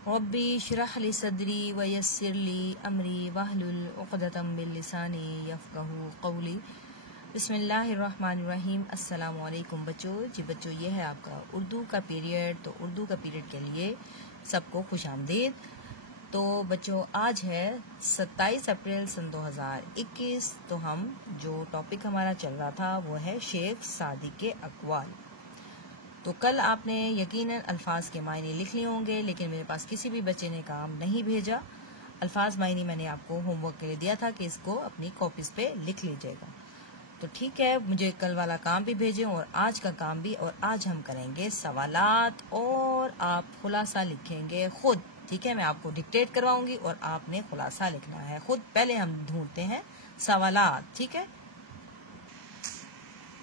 रब्बी इश्रह ली सदरी व यस्सिर ली अमरी वहलुल उक़दतम मिन लिसानी यफ़क़हू क़ौली। बिस्मिल्लाहिर्रहमानिर्रहीम। अस्सलामु अलैकुम बच्चों। जी बच्चों, ये है आपका उर्दू का पीरियड। तो उर्दू का पीरियड के लिए सबको खुशामदीद। तो बच्चों, आज है 27 अप्रैल सन 2021। तो हम जो टॉपिक हमारा चल रहा था वो है शेख सादी के अक़वाल। तो कल आपने यकीनन अल्फाज के मायने लिख लिए होंगे, लेकिन मेरे पास किसी भी बच्चे ने काम नहीं भेजा। अल्फाज मायने मैंने आपको होमवर्क के लिए दिया था कि इसको अपनी कॉपीज पे लिख लीजिएगा। तो ठीक है, मुझे कल वाला काम भी भेजें और आज का काम भी। और आज हम करेंगे सवालात और आप खुलासा लिखेंगे खुद। ठीक है, मैं आपको डिक्टेट करवाऊंगी और आपने खुलासा लिखना है खुद। पहले हम ढूंढते हैं सवालात। ठीक है,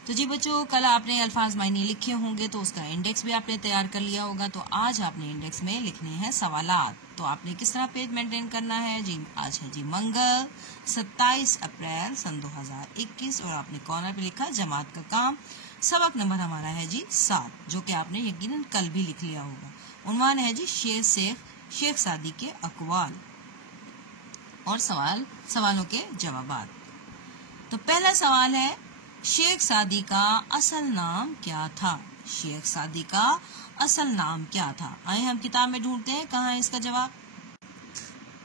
तो जी बच्चों, कल आपने अल्फाज मायने लिखे होंगे तो उसका इंडेक्स भी आपने तैयार कर लिया होगा। तो आज आपने इंडेक्स में लिखने हैं सवालात। तो आपने किस तरह पेज मेंटेन करना है जी? आज है जी मंगल 27 अप्रैल सन 2021 और आपने कॉर्नर पे लिखा जमात का काम। सबक नंबर हमारा है जी 7, जो कि आपने यकीनन कल भी लिख लिया होगा। उन्वान है जी शेख सादी के अक़वाल और सवालों के जवाबात। तो पहला सवाल है, शेख सादी का असल नाम क्या था? शेख सादी का असल नाम क्या था? आइए हम किताब में ढूंढते हैं कहाँ है इसका जवाब।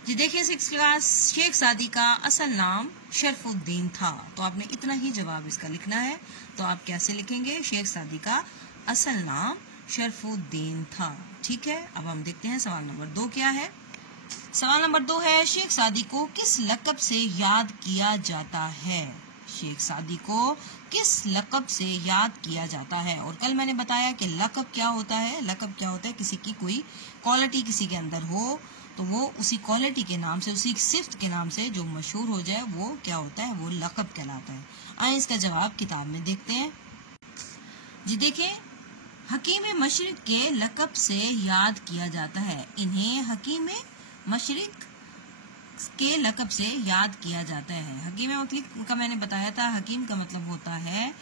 जी देखिए 6th क्लास, शेख सादी का असल नाम शरफुद्दीन था। तो आपने इतना ही जवाब इसका लिखना है। तो आप कैसे लिखेंगे? शेख सादी का असल नाम शरफुद्दीन था। ठीक है, अब हम देखते हैं सवाल नंबर 2 क्या है। सवाल नंबर 2 है, शेख सादी को किस लक़ब से याद किया जाता है? शेख सादी को किस लक़ब से याद किया जाता है? और कल मैंने बताया कि लक़ब क्या होता है। लक़ब क्या होता है? किसी की कोई क्वालिटी किसी के अंदर हो तो वो उसी क्वालिटी के नाम से, उसी सिफ्त के नाम से जो मशहूर हो जाए वो क्या होता है? वो लक़ब कहलाता है। आइए इसका जवाब किताब में देखते हैं। जी देखिए, हकीम मशरिक के लक़ब से याद किया जाता है। इन्हें हकीम मशरिक के लक़ब से याद किया जाता है। हकीम मशरिक का मैंने बताया था, हकीम का मतलब होता है,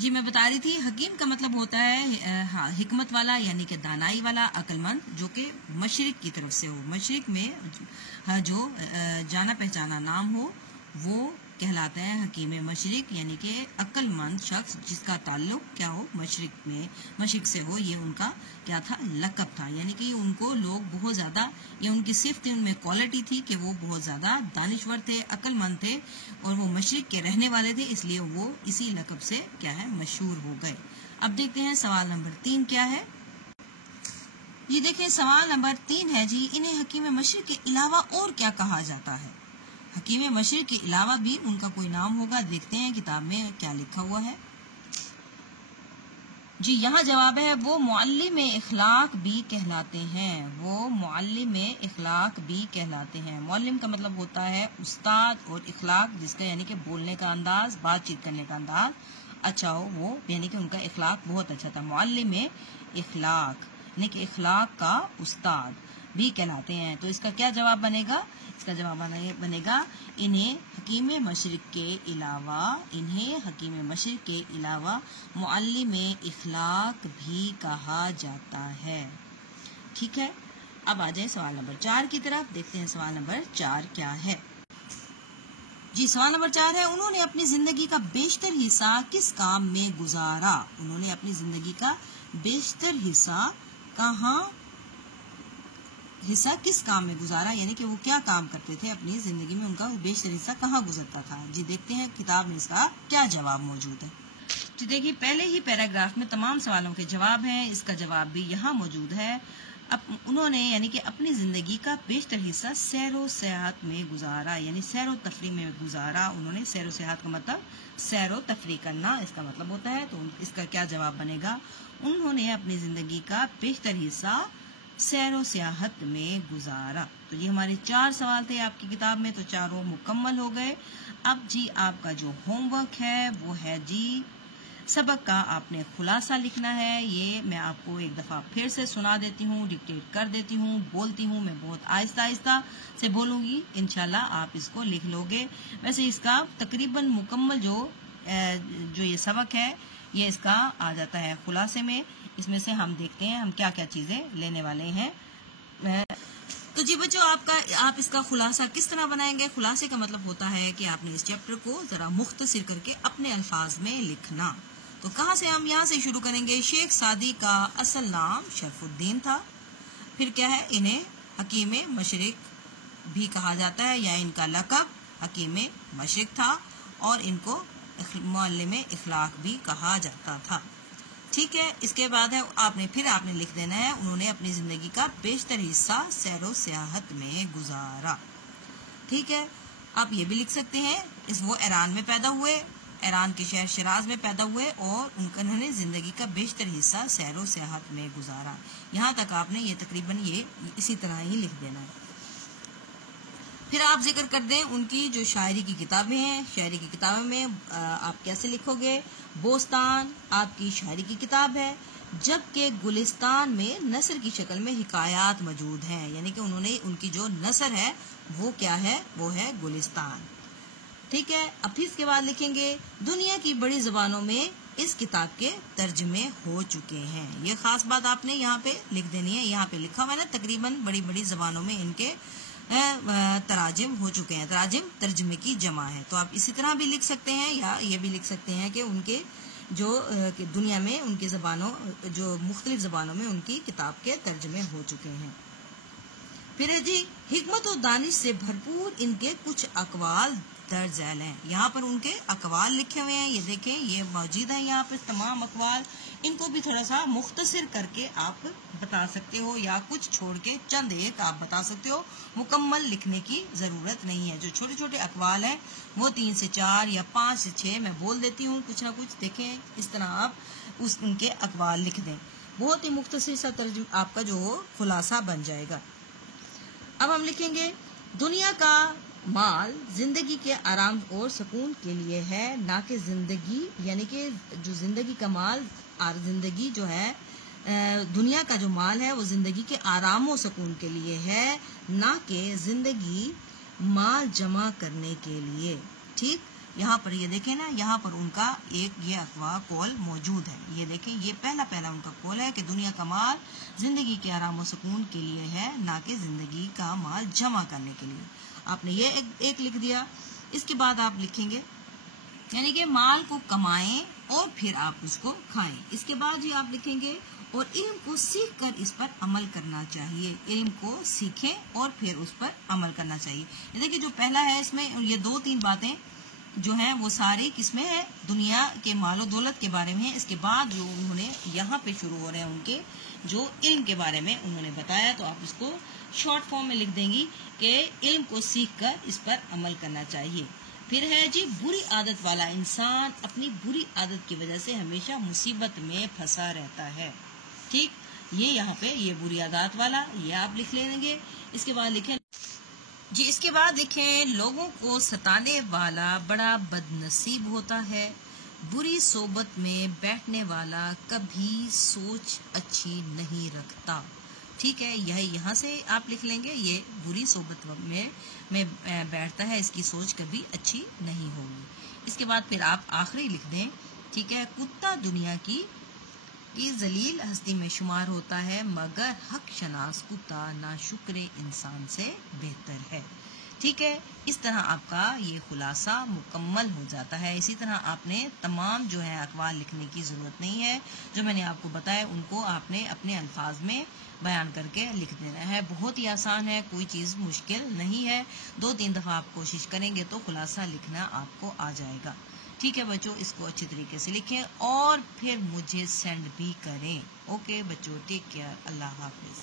जी मैं बता रही थी, हकीम का मतलब होता है हिकमत वाला, यानी कि दानाई वाला, अक्लमंद, जो कि मशरिक की तरफ से हो। मशरिक में जो जाना पहचाना नाम हो वो कहलाता है हकीम मशरिक, यानी कि अक्लमंद शख्स जिसका ताल्लुक क्या हो? मशरिक से हो। ये उनका क्या था? लक़ब था। यानी कि उनको लोग बहुत ज़्यादा, ये उनकी सिफ्त उनमें क्वालिटी थी कि वो बहुत ज़्यादा दानिश्वर थे, अक्लमंद थे और वो मशरिक के रहने वाले थे, इसलिए वो इसी लक़ब से क्या है? मशहूर हो गए। अब देखते हैं सवाल नंबर 3 क्या है। ये देखिए सवाल नंबर 3 है जी, इन्हें हकीम मशरिक के अलावा और क्या कहा जाता है? हकीम मशरिक के अलावा भी उनका कोई नाम होगा। देखते हैं किताब में क्या लिखा हुआ है। जी यहाँ जवाब है, वो मुअल्लिम इखलाक भी कहलाते हैं। वो मुअल्लिम इखलाक भी कहलाते हैं। मुअल्लिम का मतलब होता है उस्ताद, और इखलाक जिसका यानी कि बोलने का अंदाज, बातचीत करने का अंदाज अच्छा हो, वो यानी कि उनका इखलाक बहुत अच्छा था। मुअल्लिम इखलाक यानी कि इखलाक का उस्ताद भी कहलाते हैं। तो इसका क्या जवाब बनेगा? इसका जवाब बनेगा इन्हें हकीम मशरिक के अलावा मुअल्लिम इखलाक भी कहा जाता है। ठीक है, अब आ जाए सवाल नंबर 4 की तरफ। देखते हैं सवाल नंबर 4 क्या है। जी सवाल नंबर 4 है, उन्होंने अपनी जिंदगी का बेशतर हिस्सा किस काम में गुजारा? उन्होंने अपनी जिंदगी का बेशतर हिस्सा किस काम में गुजारा, यानी कि वो क्या काम करते थे अपनी जिंदगी में, उनका बेशतर हिस्सा कहाँ गुजरता था? जी देखते हैं किताब में इसका क्या जवाब मौजूद है। जी देखिए, पहले ही पैराग्राफ में तमाम सवालों के जवाब हैं। इसका जवाब भी यहाँ मौजूद है। अब उन्होंने यानी कि अपनी जिंदगी का बेशतर हिस्सा सैरो सयाहत में गुजारा, यानी सैरो तफरी में गुजारा। उन्होंने सैरो सयाहत का मतलब सैरो तफरी करना इसका मतलब होता है। तो इसका क्या जवाब बनेगा? उन्होंने अपनी जिंदगी का बेशतर हिस्सा सैरो सियाहत में गुजारा। तो ये हमारे 4 सवाल थे आपकी किताब में, तो चारों मुकम्मल हो गए। अब जी आपका जो होमवर्क है वो है जी सबक का आपने खुलासा लिखना है। ये मैं आपको एक दफ़ा फिर से सुना देती हूँ, डिक्टेट कर देती हूँ, बोलती हूँ। मैं बहुत आहिस्ता आहिस्ता से बोलूँगी, इंशाल्लाह आप इसको लिख लोगे। वैसे इसका तकरीबन मुकम्मल जो ये सबक है ये इसका आ जाता है खुलासे में اس میں سے ہم دیکھتے ہیں ہم کیا کیا چیزیں لینے والے ہیں. تو جی بچوں آپ اس کا خلاصہ کس طرح بنائیں گے؟ خلاصے کا مطلب ہوتا ہے کہ آپ نے اس چیپٹر کو ذرا مختصر کر کے اپنے الفاظ میں لکھنا. تو کہاں سے ہم یہاں سے شروع کریں گے. شیخ سعدی کا اصل نام شرف الدین تھا. پھر کیا ہے، انہیں حکیم مشرق بھی کہا جاتا ہے، یا ان کا لقب حکیم مشرق تھا، اور ان کو معلم اخلاق بھی کہا جاتا تھا. ٹھیک ہے. اس کے بعد ہے آپ نے لکھ دینا ہے انہوں نے اپنی زندگی کا بیشتر حصہ سیر و سیاحت میں گزارا. ٹھیک ہے. آپ یہ بھی لکھ سکتے ہیں وہ ایران میں پیدا ہوئے، ایران کے شہر شیراز میں پیدا ہوئے، اور انہوں نے زندگی کا بیشتر حصہ سیر و سیاحت میں گزارا. یہاں تک آپ نے یہ تقریباً اسی طرح ہی لکھ دینا ہے. پھر آپ ذکر کر دیں ان کی جو شاعری کی کتابیں ہیں. شاعری کی کتابوں میں آپ کیسے لکھو گے؟ بوستان آپ کی شاعری کی کتاب ہے، جبکہ گلستان میں نثر کی شکل میں حکایات موجود ہیں، یعنی کہ انہوں نے ان کی جو نثر ہے وہ کیا ہے، وہ ہے گلستان. ٹھیک ہے. اب پھر اس کے بعد لکھیں گے دنیا کی بڑی زبانوں میں اس کتاب کے ترجمے ہو چکے ہیں. یہ خاص بات آپ نے یہاں پہ لکھ دینی ہے. یہاں پہ لکھا ہوا ہے نا تقریباً بڑی زبانوں میں ان کے تراجم ہو چکے ہیں. تراجم ترجمے کی جمع ہے. تو آپ اسی طرح بھی لکھ سکتے ہیں، یا یہ بھی لکھ سکتے ہیں کہ ان کے جو دنیا میں ان کی زبانوں جو مختلف زبانوں میں ان کی کتاب کے ترجمے ہو چکے ہیں. پھر ہے جی حکمت و دانش سے بھرپور ان کے کچھ اقوال درج ذیل ہیں. یہاں پر ان کے اقوال لکھے ہوئے ہیں، یہ دیکھیں یہ موجود ہیں یہاں پہ تمام اقوال. ان کو بھی تھوڑا سا مختصر کر کے آپ بتا سکتے ہو، یا کچھ چھوڑ کے چند ایک آپ بتا سکتے ہو. مکمل لکھنے کی ضرورت نہیں ہے. جو چھوٹے چھوٹے اقوال ہیں وہ 3 سے 4 یا 5 سے 6 میں بول دیتی ہوں کچھ نہ کچھ. دیکھیں اس طرح آپ ان کے اقوال لکھ دیں. بہت ہی مختصر سا ترجمہ آپ کا جو خلاصہ بن جائے گا. اب ہم لکھیں گے دنیا کا مال زندگی کے آرام اور سکون کے لیے ہے، نہ کہ زندگی، یعنی کہ جو زندگی کا مال اور زندگی جو ہے دنیا کا جو مال ہے وہ زندگی کے آرام و سکون کے لیے ہے، نہ کہ زندگی مال جمع کرنے کے لیے. ٹھیک. یہاں پر یہ دیکھیں نا، یہاں پر ان کا ایک یہ قول موجود ہے. یہ دیکھیں یہ پہلا ان کا قول ہے کہ دنیا کا مال زندگی کے آرام و سکون کے لیے ہے، نہ کہ زندگی کا مال جمع کرنے کے لیے. آپ نے یہ ایک لکھ دیا. اس کے بعد آپ لکھیں گے یعنی کہ مال کو کمائیں اور پھر آپ اس کو کھائیں. اس کے بعد یہ آپ لکھیں گے اور علم کو سیکھ کر اس پر عمل کرنا چاہیے. علم کو سیکھیں اور پھر اس پر عمل کرنا چاہیے. دیکھیں جو پہلا ہے اس میں یہ 2-3 باتیں جو ہیں وہ ساری کس میں ہے؟ دنیا کے مال و دولت کے بارے میں ہے. اس کے بعد جو انہوں نے یہاں پہ شروع ہو رہے ہیں ان کے جو علم کے بارے میں انہوں نے بتایا، تو آپ اس کو شارٹ فارم میں لکھ دیں گی کہ علم کو سیکھ کر اس پر عمل کرنا چاہیے. پھر ہے جی بری عادت والا انسان اپنی بری عادت کی وجہ سے ہمیشہ مصیبت میں پھنسا رہتا ہے. ٹھیک. یہ یہاں پہ یہ بری عادات والا یہ آپ لکھ لیں گے. اس کے بعد لکھیں جی اس کے بعد لکھیں لوگوں کو ستانے والا بڑا بد نصیب ہوتا ہے، بری صحبت میں بیٹھنے والا کبھی سوچ اچھی نہیں رکھتا. ٹھیک ہے. یہاں سے آپ لکھ لیں گے یہ بری صحبت میں بیٹھتا ہے، اس کی سوچ کبھی اچھی نہیں ہوگی. اس کے بعد پھر آپ آخری لکھ دیں. ٹھیک ہے. کتا دنیا کی ذلیل ہستی میں شمار ہوتا ہے، مگر حق شناس کتا ناشکر انسان سے بہتر ہے. ٹھیک ہے. اس طرح آپ کا یہ خلاصہ مکمل ہو جاتا ہے. اسی طرح آپ نے تمام جو ہے اقوال لکھنے کی ضرورت نہیں ہے. جو میں نے آپ کو بتایا ان کو آپ نے اپنے الفاظ میں بیان کر کے لکھ دینا ہے. بہت ہی آسان ہے، کوئی چیز مشکل نہیں ہے. 2-3 دفعہ آپ کوشش کریں گے تو خلاصہ لکھنا آپ کو آ جائے گا. ٹھیک ہے بچوں، اس کو اچھی طریقے سے لکھیں اور پھر مجھے سینڈ بھی کریں. اوکے بچوں، ٹیک کیئر. اللہ حافظ.